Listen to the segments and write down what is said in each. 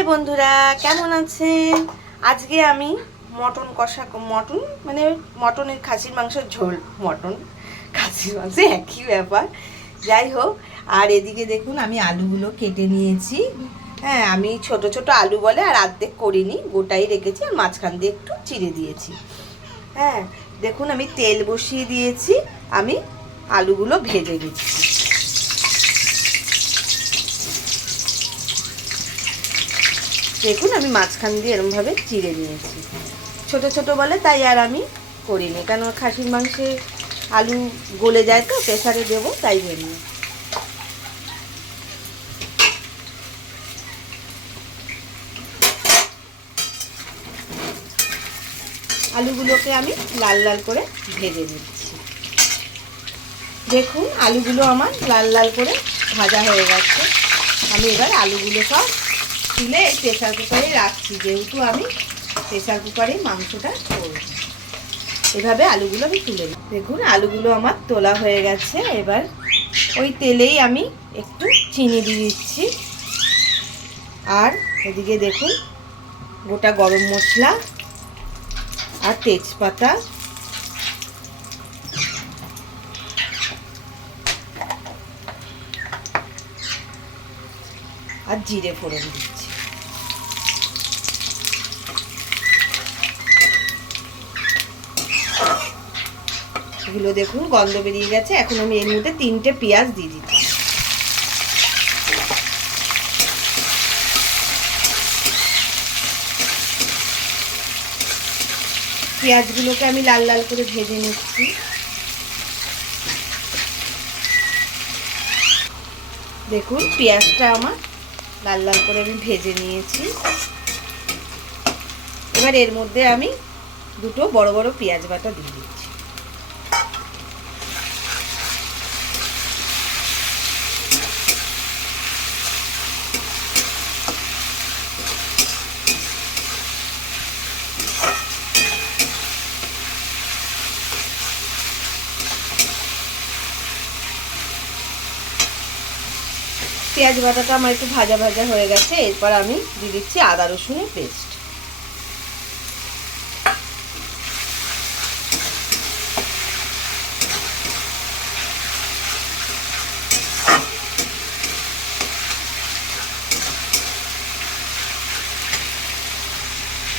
High বন্ধুরা, কেমন আছেন? আজকে আমি মটন কষা মানে মটনের খাসির মাংসের ঝোল। মটন খাসির মাংস একই ব্যাপার, যাই হোক। আর এদিকে দেখুন আমি আলুগুলো কেটে নিয়েছি। হ্যাঁ, আমি ছোট ছোট আলু বলে আর অর্ধেক করিনি, গোটাই রেখেছি আর মাঝখান দিয়ে একটু চিড়ে দিয়েছি। হ্যাঁ, দেখুন আমি তেল বসিয়ে দিয়েছি, আমি আলুগুলো ভেজে দিচ্ছি। দেখুন আমি মাঝখান দিয়ে এরমভাবে চিড়ে নিয়েছি, ছোট ছোট বলে তাই আর আমি করিনি, কেন খাসির মাংসে আলু গলে যায় তো, প্রেসারে দেবো তাই জন্য। আলুগুলোকে আমি লাল লাল করে ভেজে নিচ্ছি। দেখুন আলুগুলো আমার লাল লাল করে ভাজা হয়ে গেছে। আমি এবার আলুগুলো সব তুলে প্রেসার কুকারে রাখছি, যেহেতু আমি প্রেসার কুকারে মাংসটা করব। এভাবে আলুগুলো আমি তুলে নিই। দেখুন আলুগুলো আমার তোলা হয়ে গেছে। এবার ওই তেলেই আমি একটু চিনি দিয়ে দিচ্ছি, আর এদিকে দেখুন গোটা গরম মশলা আর তেজপাতা আর জিরে ফোড়ন দিচ্ছি। এগুলো দেখুন গন্ধ বেরিয়ে গেছে। এখন আমি এর মধ্যে 3টে পেঁয়াজ দিয়ে দিচ্ছি। পেঁয়াজগুলোকে আমি লাল লাল করে ভেজে নিচ্ছি। দেখুন পেঁয়াজটা আমার লাল লাল করে আমি ভেজে নিয়েছি। এবার এর মধ্যে আমি 2টো বড় বড় পেঁয়াজ বাটা দিয়ে দিচ্ছি। পেঁয়াজ বাটাটা আমার একটু ভাজা ভাজা হয়ে গেছে। এরপর আমি দিয়ে দিচ্ছি আদা রসুনের পেস্ট।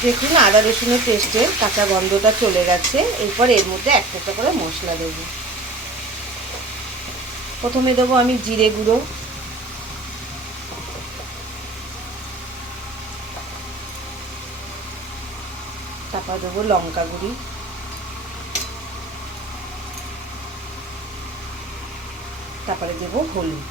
দেখুন আদা রসুনের পেস্টের কাঁচা গন্ধটা চলে গেছে। এরপর এর মধ্যে একটা করে মশলা দেব। প্রথমে দেবো আমি জিরে গুঁড়ো, তারপর দেবো লঙ্কা গুঁড়ি, তারপরে দেবো হলুদ।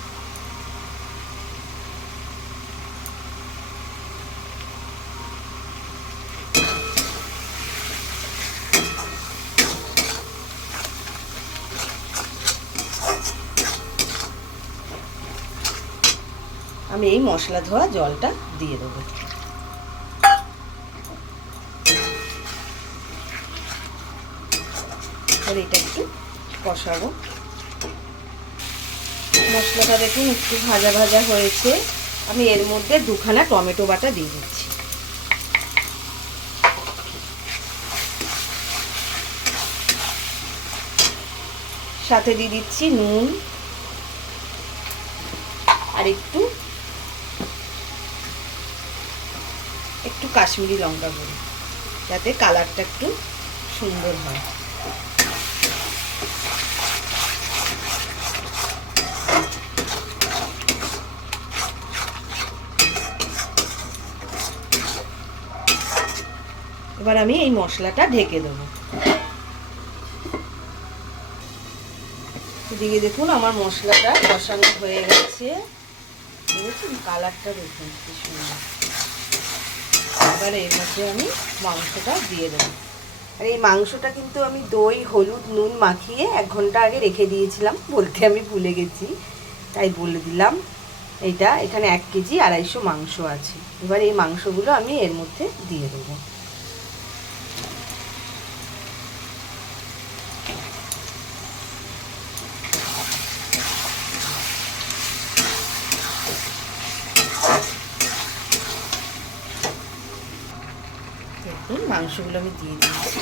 আমি এই মশলা ধোয়া জলটা দিয়ে দেবো। আর এটা একটু কষাবো। মশলাটা দেখুন একটু ভাজা ভাজা হয়েছে। আমি এর মধ্যে 2খানা টমেটো বাটা দিয়ে দিচ্ছি। সাথে দিয়ে দিচ্ছি নুন আর একটু কাশ্মীরি লঙ্কা গুঁড়ো, যাতে কালারটা একটু সুন্দর হয়। এবার আমি এই মশলাটা ঢেকে দেবো। এদিকে দেখুন আমার মশলাটা কষানো হয়ে গেছে। দেখুন কালারটা দেখুন কি সুন্দর। এবার এর মধ্যে আমি মাংসটা দিয়ে দেবো। আর এই মাংসটা কিন্তু আমি দই হলুদ নুন মাখিয়ে 1 ঘন্টা আগে রেখে দিয়েছিলাম, বলতে আমি ভুলে গেছি, তাই বলে দিলাম। এখানে 1 কেজি 250 মাংস আছে। এবার এই মাংসগুলো আমি এর মধ্যে দিয়ে দেবো। দেখুন মাংসগুলো আমি দিয়ে দিচ্ছি।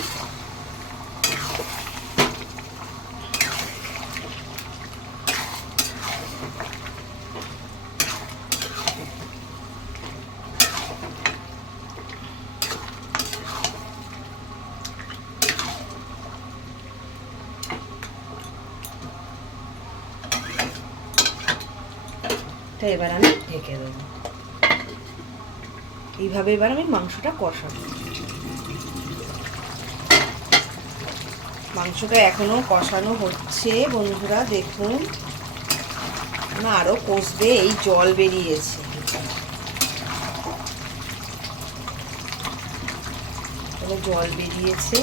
এবার আমি ঢেকে দেবো। এইভাবে এবার আমি মাংসটা কষাবো। মাংসটা এখনো কষানো হচ্ছে বন্ধুরা, দেখুন না আরো কষবে, এই জল বেরিয়েছে। জল বেরিয়েছে,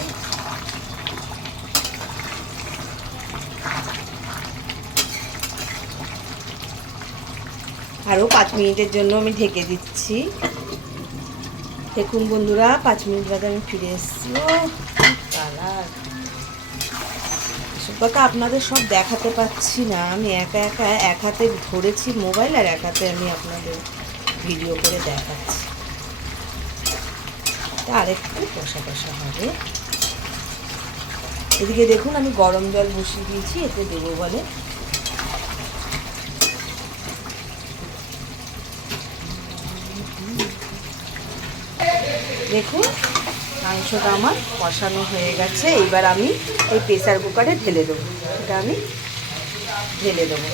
আরও 5 মিনিটের জন্য আমি ঢেকে দিচ্ছি। দেখুন বন্ধুরা 5 মিনিট বাদে আমি ফিরে এসেছি। ও কালার, এসব কথা আপনাদের সব দেখাতে পাচ্ছি না, আমি একা একা এক হাতে ধরেছি মোবাইল আর এক হাতে আমি আপনাদের ভিডিও করে দেখাচ্ছি। আরেকটু কষা কষা হবে। এদিকে দেখুন আমি গরম জল বসিয়ে দিয়েছি, এতে দেবো বলে। দেখুন মাংসটা আমার কষানো হয়ে গেছে। এইবার আমি এই প্রেসার কুকারে ঢেলে দেবো, সেটা আমি ঢেলে দেবো।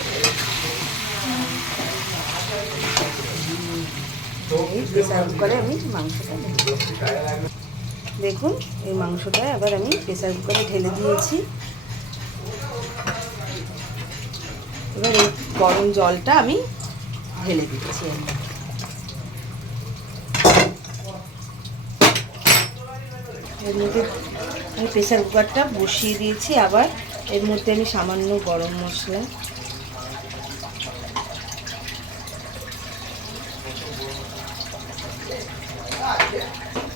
এই প্রেসার কুকারে আমি মাংসটা দেখুন এই মাংসটা আবার আমি প্রেসার কুকারে ঢেলে দিয়েছি। এবার এই গরম জলটা আমি ঢেলে দিচ্ছি। এর মধ্যে আমি প্রেসার কুকারটা বসিয়ে দিয়েছি, আবার এর মধ্যে আমি সামান্য গরম মশলা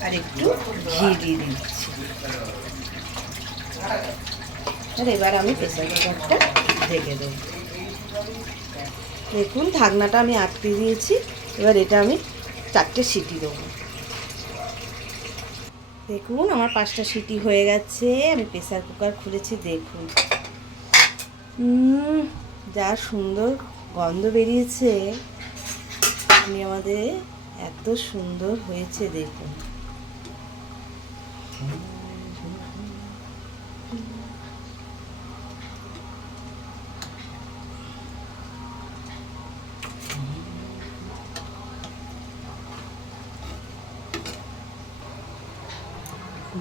আর একটু ঘি দিয়ে দিচ্ছি। আর এবার আমি প্রেসার কুকারটা ঢেকে দেবো। দেখুন ঢাকনাটা আমি আটকে দিয়েছি। এবার এটা আমি 4টে সিটি দেবো। দেখুন আমার 5টা সিটি হয়ে গেছে। আমি প্রেসার কুকার খুলেছি, দেখুন যা সুন্দর গন্ধ বেরিয়েছে। আমাদের এত সুন্দর হয়েছে দেখুন।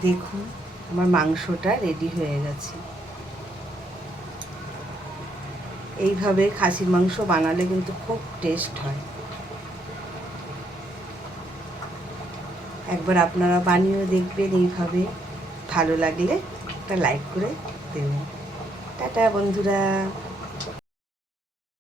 দেখুন আমার মাংসটা রেডি হয়ে গেছে। এইভাবে খাসির মাংস বানালে কিন্তু খুব টেস্ট হয়। একবার আপনারা বানিয়েও দেখবেন এইভাবে। ভালো লাগলে একটা লাইক করে দেবেন। টাটা বন্ধুরা।